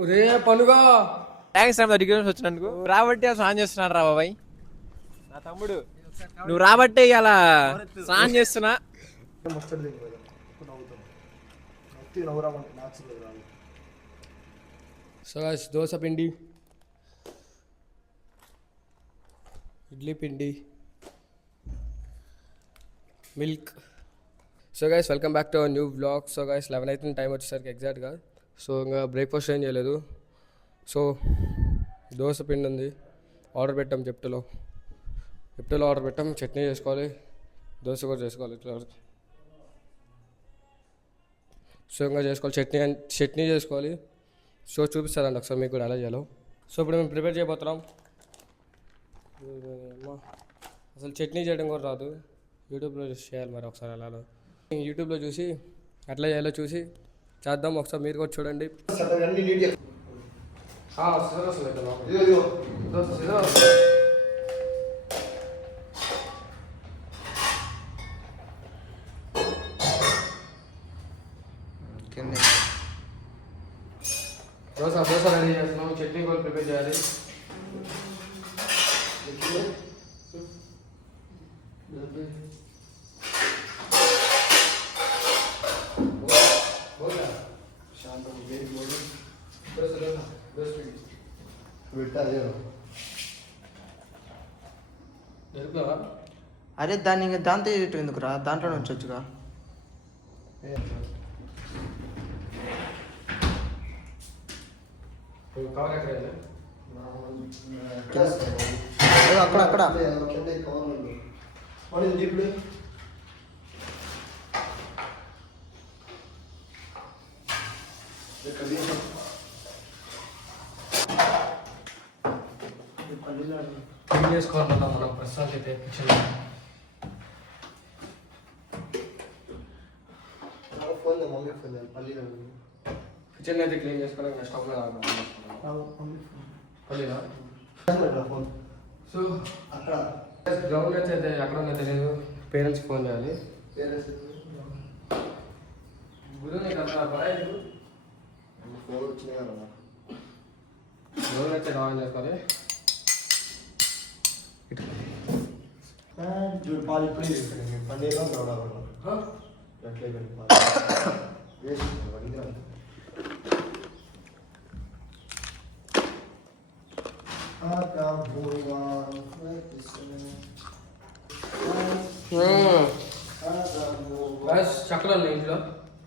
ఒరే పనుగా థ్యాంక్స్ వచ్చినందుకు రాబట్టి స్నానం చేస్తున్నాడు రా బాబాయ్ నా తమ్ముడు. నువ్వు రాబట్టే ఇలా స్నానం చేస్తున్నా. సో గైస్ దోశ పిండి, ఇడ్లీ పిండి, milk. So guys welcome back to our new vlog. So guys 11 అవుతుంది టైం వచ్చేసరికి ఎగ్జాక్ట్గా. సో ఇంకా బ్రేక్ఫాస్ట్ ఏం చేయలేదు. సో దోశ పిండి ఉంది, ఆర్డర్ పెట్టాం జెప్టోలో ఆర్డర్ పెట్టాం. చట్నీ చేసుకోవాలి, దోశ కూడా చేసుకోవాలి. ఇట్లా సో ఇంకా చేసుకోవాలి, చట్నీ చేసుకోవాలి. సో చూపిస్తారండి ఒకసారి మీకు కూడా ఎలా చేయాలో. సో ఇప్పుడు మేము ప్రిపేర్ చేయబోతున్నాం. అసలు చట్నీ చేయడం కూడా రాదు, యూట్యూబ్లో చూసి చేయాలి. మరి ఒకసారి ఎలా యూట్యూబ్లో చూసి ఎట్లా చేయాలో చూసి చేద్దాం. ఒకసారి మీరు కూడా చూడండి. దోశ రెడీ చేస్తున్నాం, చట్నీ కూడా ప్రిపేర్ చేయాలి. అరే దాన్ని ఇంకా దాంతో ఎందుకురా, దాంట్లో నుంచి వచ్చుగా. అక్కడ క్లీన్ చేసుకోవాలన్నా మనం ప్రస్తుతానికి అయితే కిచెన్ అయితే క్లీన్ చేసుకోవాలి. స్టవ్ సో అక్కడ గ్రౌండ్ అయితే ఎక్కడ ఉందో తెలియదు, పేరెంట్స్కి ఫోన్ చేయాలి. గ్రౌండ్ అయితే డ్రాయింగ్ చేసుకోవాలి. పాలు ఇప్పుడు పన్నీర్ చక్కలు ఉన్నాయి ఇంట్లో,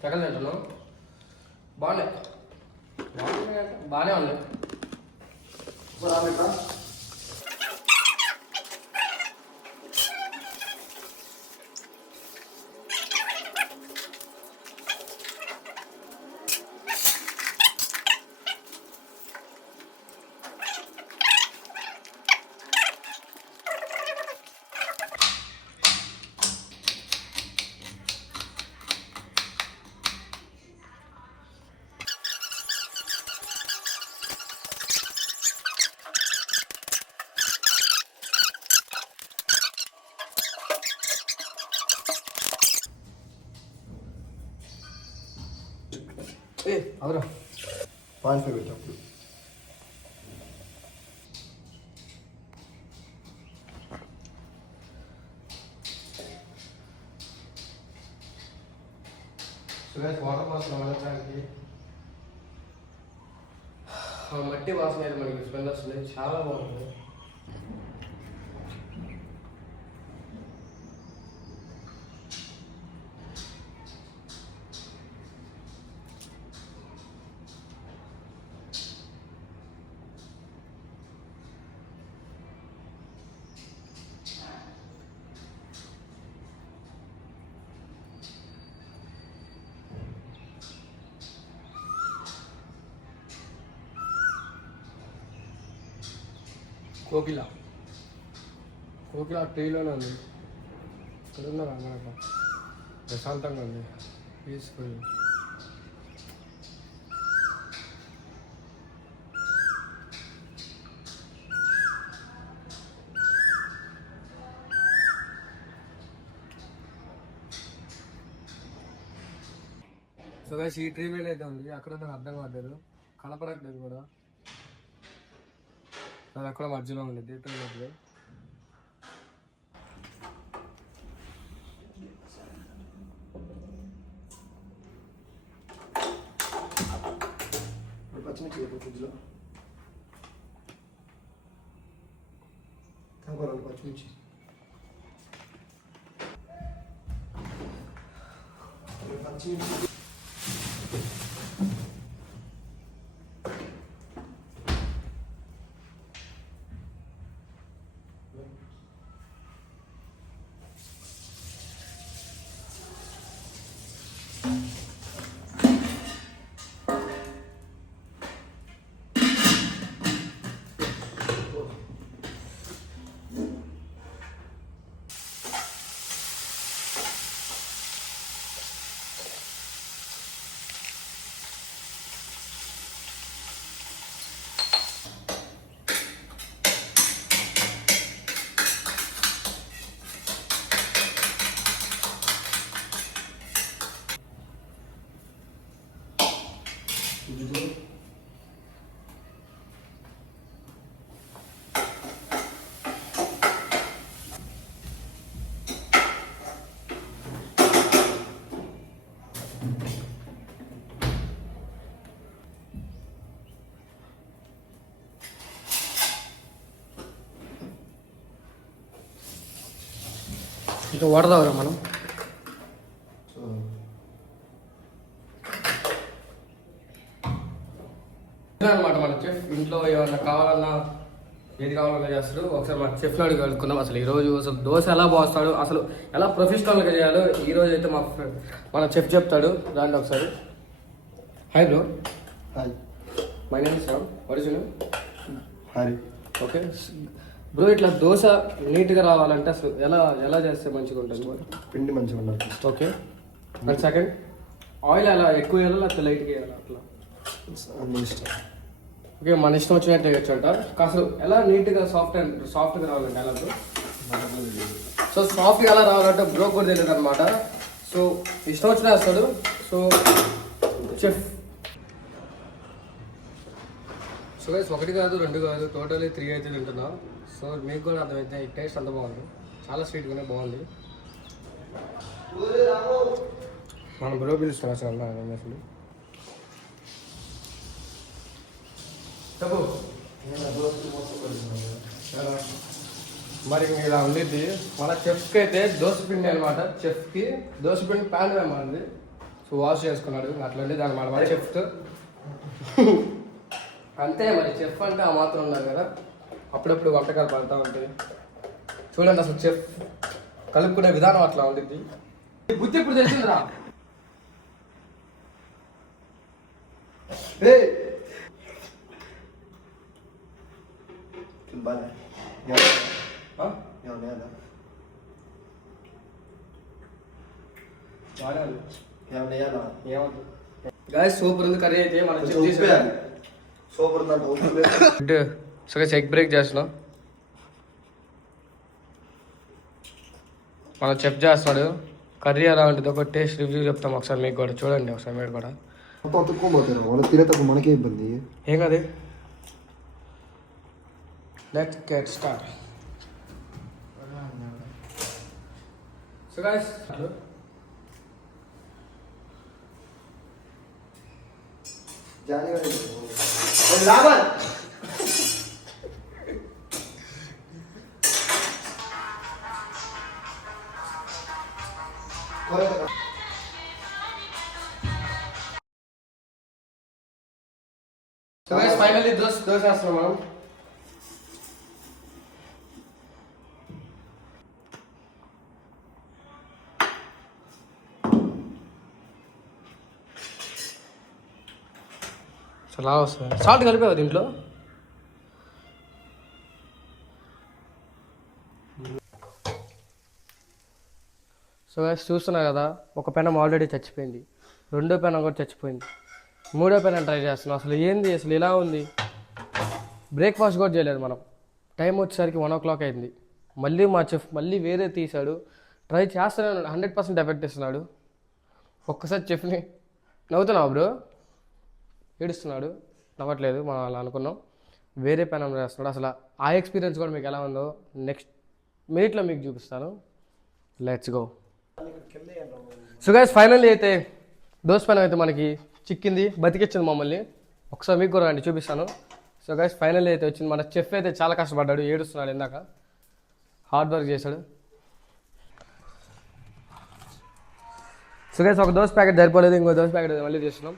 చక్కలు తింటున్నాం. బాగున్నాయి ఉన్నాయి. అవురా పాయింట్ పెట్టాం. వాటర్ వాసన వెళ్ళడానికి మట్టి వాసన అయితే మనకి స్మెల్ వస్తుంది, చాలా బాగుంటుంది. కోకిల ట్రీలోనే ఉంది. ఇక్కడ ఉన్నారా అన్నమాట, ప్రశాంతంగా ఉంది, పీస్ఫుల్. సో గైస్ ఈ ట్రీట్మెంట్ అయితే ఉంది, అక్కడ నాకు అర్థం కావట్లేదు, కనపడట్లేదు కూడా, అది అక్కడ మధ్యలో ఉండేది ట్రీట్మెంట్. పచ్చిమిర్చి ఫ్రిడ్జ్లో కనపడాలి పచ్చిమిర్చి. పచ్చిమిర్చి ఇంకా వాటర్ తాగుతాం మనం. అనమాట మన చెఫ్ ఇంట్లో ఏమన్నా కావాలన్నా ఏది కావాలన్నా చేస్తాడు. ఒకసారి మన చెఫ్ని అడిగి కనుక్కున్నాం అసలు ఈరోజు అసలు దోశ ఎలా పోస్తాడు, అసలు ఎలా ప్రొఫెషనల్గా చేయాలో ఈరోజు అయితే మన చెఫ్ చెప్తాడు. రాండి ఒకసారి. Hi bro. Hi. My name is Ram. What is your name? Hari. Okay bro, ఇట్లా దోశ నీట్గా రావాలంటే అసలు ఎలా చేస్తే మంచిగా ఉంటుంది? పిండి మంచిగా ఉండాలి. ఓకే. అండ్ సెకండ్, ఆయిల్ ఎలా ఎక్కువ వేయాలా లేకపోతే లైట్గా వేయాలా? అట్లా అన్ని ఇష్టం. ఓకే, మన ఇష్టం వచ్చినట్టు వేయచ్చు అంట. అసలు ఎలా నీట్గా సాఫ్ట్గా రావాలంటే ఎలా బ్రో? సో సాఫ్ట్గా ఎలా రావాలంటే బ్రో కూడా తెలియదు అనమాట. సో ఇష్టం వచ్చిన వేస్తాడు. సో చెఫ్ సో గైస్ ఒకటి కాదు రెండు కాదు టోటలీ 3 అయితే తింటున్నా. సో మీకు కూడా అర్థమైతే ఈ టేస్ట్ అంత బాగుంది, చాలా స్వీట్గానే బాగుంది. మనం బ్రో పిలుస్తాం అసలు అసలు చెప్పు. మరి ఇలా ఉండేది మన చెఫ్కి అయితే దోశపిండి అనమాట. చెఫ్కి దోశపిండి ప్యాన్ ఏమంది, సో వాష్ చేసుకున్నాడు. అట్లా ఉండేది అనమాట మన చెఫ్తో. అంతే మరి చెఫ్ అంటే ఆ మాత్రం ఉన్నారు కదా, అప్పుడప్పుడు వంటకాలు పడతా ఉంటాయి. చూడండి అసలు చెఫ్ కలుపుకునే విధానం అట్లా ఉండిద్ది. బుద్ధి ఇప్పుడు తెలిసిందిరా. గాయస్ సూపర్ ఉంది కర్రీ అయితే. మనం చెఫ్ చేసాడు సూపర్ ఉందంట. సో ఎగ్ బ్రేక్ చేస్తున్నాం. మనం చెఫ్ చేస్తున్నాడు. కర్రీ ఎలా ఉంటుంది ఒక టేస్ట్ రివ్యూ చెప్తాం ఒకసారి మీకు కూడా. చూడండి ఒకసారి మీరు కూడా. అతుక్కోబోతారు వాళ్ళు తినేటప్పుడు మనకే ఇబ్బంది. ఏం కాదు. Let's get start. So guys లాభం సో గైస్ ఫైనల్లీ దోశ వేస్తున్నాం మనం. సో అలా వస్తుంది. సాల్ట్ కలిపావు దీంట్లో? సో గైస్ చూస్తున్నా కదా, ఒక పెనం ఆల్రెడీ చచ్చిపోయింది, రెండో పెనం కూడా చచ్చిపోయింది, మూడో పెనం ట్రై చేస్తున్నాం. అసలు ఏంది అసలు ఇలా ఉంది. బ్రేక్ఫాస్ట్ కూడా చేయలేదు మనం. టైం వచ్చేసరికి 1 o'clock అయింది. మళ్ళీ మా చెఫ్ మళ్ళీ వేరే తీశాడు. ట్రై చేస్తూనే ఉన్నాడు, 100% ఎఫెక్ట్ ఇస్తున్నాడు. ఒక్కసారి చెఫ్ని నవ్వుతున్నావా బ్రో? ఏడుస్తున్నాడు, నవ్వట్లేదు. మనం అలా అనుకున్నాం. వేరే పని చేస్తున్నాడు. అసలు ఆ ఎక్స్పీరియన్స్ కూడా మీకు ఎలా ఉందో నెక్స్ట్ మినిట్లో మీకు చూపిస్తాను. Let's go. So guys finally అయితే దోశ పైన అయితే మనకి చిక్కింది, బతికిచ్చింది మమ్మల్ని. ఒకసారి మీకు కూడా రండి చూపిస్తాను. సో గైస్ ఫైనల్లీ అయితే వచ్చింది. మన చెఫ్ అయితే చాలా కష్టపడ్డాడు, ఏడుస్తున్నాడు, ఇందాక హార్డ్ వర్క్ చేశాడు. సో గైస్ ఒక దోశ ప్యాకెట్ సరిపోలేదు, ఇంకో దోశ ప్యాకెట్ మళ్ళీ చేస్తున్నాం.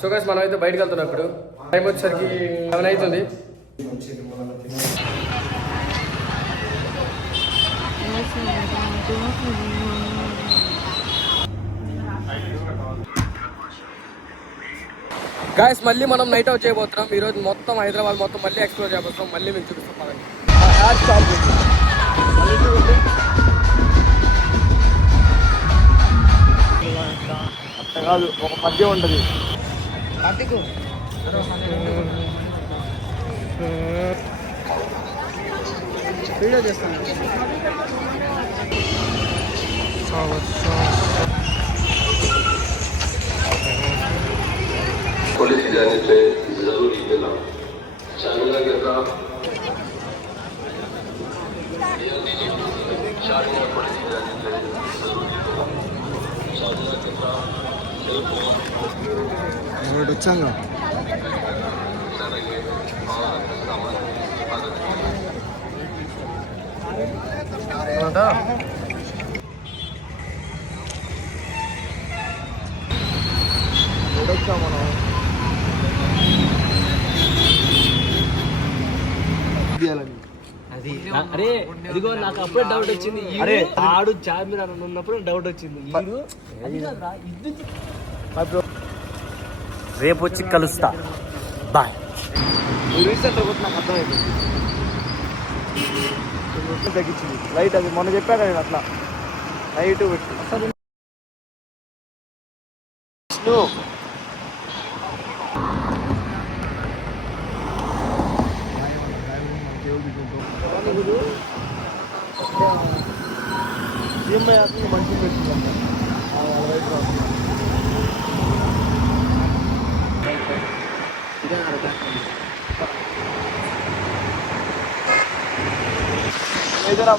సో గైస్ మనం అయితే బయటకు వెళ్తున్నాం. ఇప్పుడు టైం వచ్చేసరికి 11 అవుతుంది. గాయస్ మళ్ళీ మనం నైట్ అవుట్ చేయబోతున్నాం. ఈరోజు మొత్తం హైదరాబాద్ మొత్తం మళ్ళీ ఎక్స్ప్లోర్ చేయబోతున్నాం. మళ్ళీ మీకు చూపిస్తాం. కాదు, ఒక పద్యం ఉంటుంది. వీడియో చేస్తాను. पुलिस जाने से जरूरी मिला चाइना के साथ चाइना पुलिस जाने से जरूरी मिला चाइना के साथ వచ్చాంగా మనం అది అరే ఇదిగో నాకు అప్పుడే డౌట్ వచ్చింది. అరే ఆడు చార్మినార్ అని ఉన్నప్పుడు డౌట్ వచ్చింది. రేపు వచ్చి కలుస్తా. బాయ్. రీసెంట్ నాకు అర్థమైంది. తగ్గించింది లైట్, అది మొన్న చెప్పాను నేను అట్లా లైట్ పెట్టి. మంచి పెట్టింది. ఏదైనా